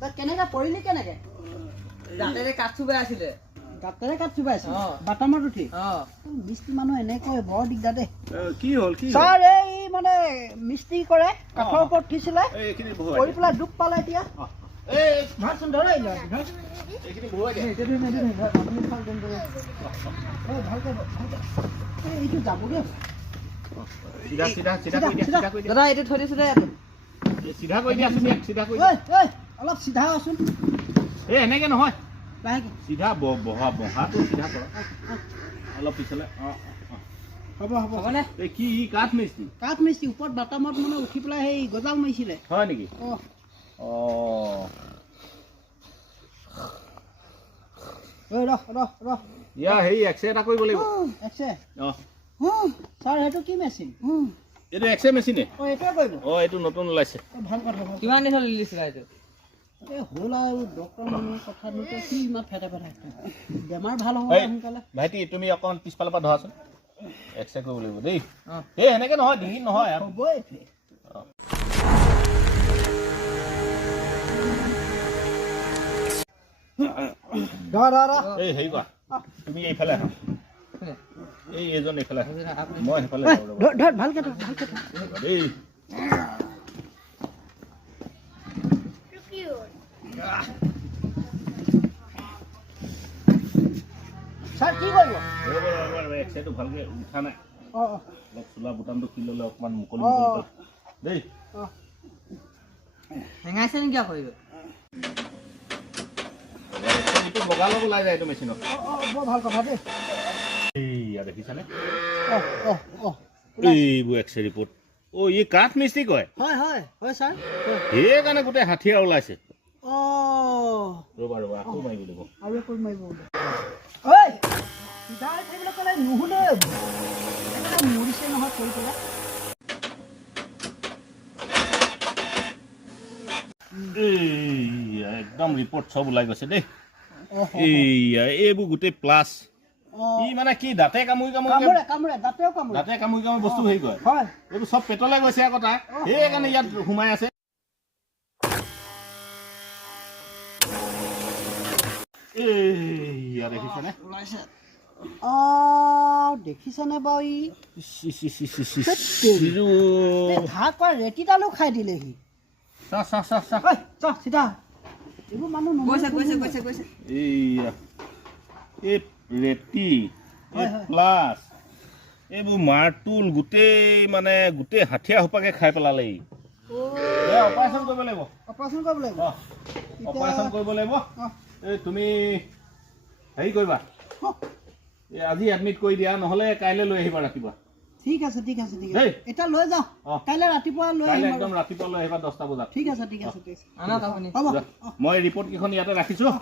তই কেনেকে পৰিলি কেনেকে? দাঁতেৰে কাঠ চুবাই আছিলে। ডাক্তৰে কাট চুবাইছে অ। বাটামত উঠি অ মিস্ত্ৰী মানুহ এনেকৈ বৰ দিগদাৰ দেই। কি হ'ল কি ছাৰ এই মানে মিস্ত্ৰী কৰে কাঠৰ ওপৰত উঠিছিলে এইখিনি পৰি পেলাই দুখ পালে এতিয়া। এই ধৰচোন ধৰ এইখিনি বহুৱাই দিয়া এইটো যাবগৈ। চিধা চিধা চিধা কৰি দিয়া চিধা কৰি দিয়া দাদা এইটো থৈ দিছো দে ইয়াতে। চিধা কৰি দিয়াচোন ইয়াক চিধা কৰি ঐ ঐ অলপ চিধা আছোন এই এনেকে নহয় লাহেকে। চিধা বহাটো চিধা কৰ অলপ পিছলে হ'ব হ'ব হ'বনে? এই কি কাঠ মিস্ত্ৰী কাঠ মিস্ত্ৰী ওপৰত বাটামত মানে উঠি পেলাই সেই গজাল মাৰিছিলে। হয় নেকি অঁ ঐ ৰহ ৰহ ৰহ ইয়াৰ হেৰি এক্সৰে এটা কৰিব লাগিব এক্সৰে অঁ ছাৰ সেইটো কি মেচিন? এইটো এক্সৰে মেচিনে অঁ এইটোৱে কৰিব। অঁ এইটো নতুন ওলাইছে ভাল কথা ভাল। কিমান দিন হ'ল দিছিলা এইটো? এই হ'ল আৰু ডক্টৰ মানুহ কথা নকয় কি ইমান ফেটে ফেটে বেমাৰ ভাল হ'ব এই সোনকালে। ভাইটি তুমি অকণমান পিছফালৰ পৰা ধৰাচোন এক্সৰে কৰিব লাগিব দেই অঁ এই সেনেকে নহয় ডিঙিত নহয় আৰু হ'ব এইটোৱে। এই হেৰি কৰা তুমি এইফালে আহা এই এজন এইফালে আহা মই সেইফালে যাওঁ ৰ'বা। ধৰ ভালকে ধৰ ভালকে ধৰ। এই ছাৰ কি কৰিব? এক্সৰেটো ভালকে উঠা নাই অঁ অঁ অলপ চোলা বুটামটো খুলি ল'লে অকণমান মুকলি অঁ মুকলি দেই অঁ হেঙাইছে নেকি আকৌ এইটো? এইটো লগাল ওলাই যায় এইটো মেচিনত অঁ অঁ বৰ ভাল কথা দেই। এইয়া দেখিছানে অঁ অঁ অঁ এইবোৰ এক্সৰে ৰিপৰ্ট অ' ই কাঠ মিস্ত্ৰী কয় হয় হয় হয় ছাৰ। সেইকাৰণে গোটেই হাথিয়াৰ ওলাইছে অঁ ৰ'বা ৰ'বা আকৌ মাৰিব লাগিব আৰু একো মাৰিব ঐ চিধা থাকিবলৈ ক'লে নুশুনে মৰিছে নহয় কৰি পেলাই। এইয়া একদম ৰিপৰ্ট চব ওলাই গৈছে দেই এইয়া এইবোৰ গোটেই প্লাছ ই মানে কি দাঁতে কামুৰি কামোৰে কামোৰে দাঁতেও কামোৰে। দাঁতে কামুৰি বস্তু হেৰি কৰে হয় এইবোৰ চব পেটলৈ গৈছে আকৌ তাৰ সেইকাৰণে ইয়াত সোমাই আছে এইয়া দেখিছানে ওলাইছে। অঁ দেখিছানে বাৰু ই ঘাঁহ কৰা ৰেতিডালো খাই দিলেহি। ঐ চা চিধা এইবোৰ মানুহ গৈছে গৈছে নমৰে। গৈছে গৈছে। এইয়া এই ৰেতি হয়, হয়। প্লাছ এইবোৰ মাৰ্তুল গোটেই মানে গোটেই হাথিয়া সোপাকে খাই পেলালে ই অপাৰেশ্যন কৰিব লাগিব অপাৰেশ্যন কৰিব লাগিব। অপাৰেশ্যন কৰিব লাগিব অঁ এই তুমি হেৰি কৰিবা অঁ, এই আজি এডমিট কৰি দিয়া নহ'লে কাইলৈ লৈ আহিবা ৰাতিপুৱা ঠিক আছে ঠিক আছে ঠিক দেই। আছে এতিয়া লৈ যাওঁ অঁ। কাইলৈ ৰাতিপুৱা লৈ কাইলৈ আহিম একদম আৰু। ৰাতিপুৱা লৈ আহিবা 10টা বজাত ঠিক আছে ঠিক আছে ঠিক আছে আনক আপুনি। হ'ব মই ৰিপৰ্ট কেইখন ইয়াতে ৰাখিছোঁ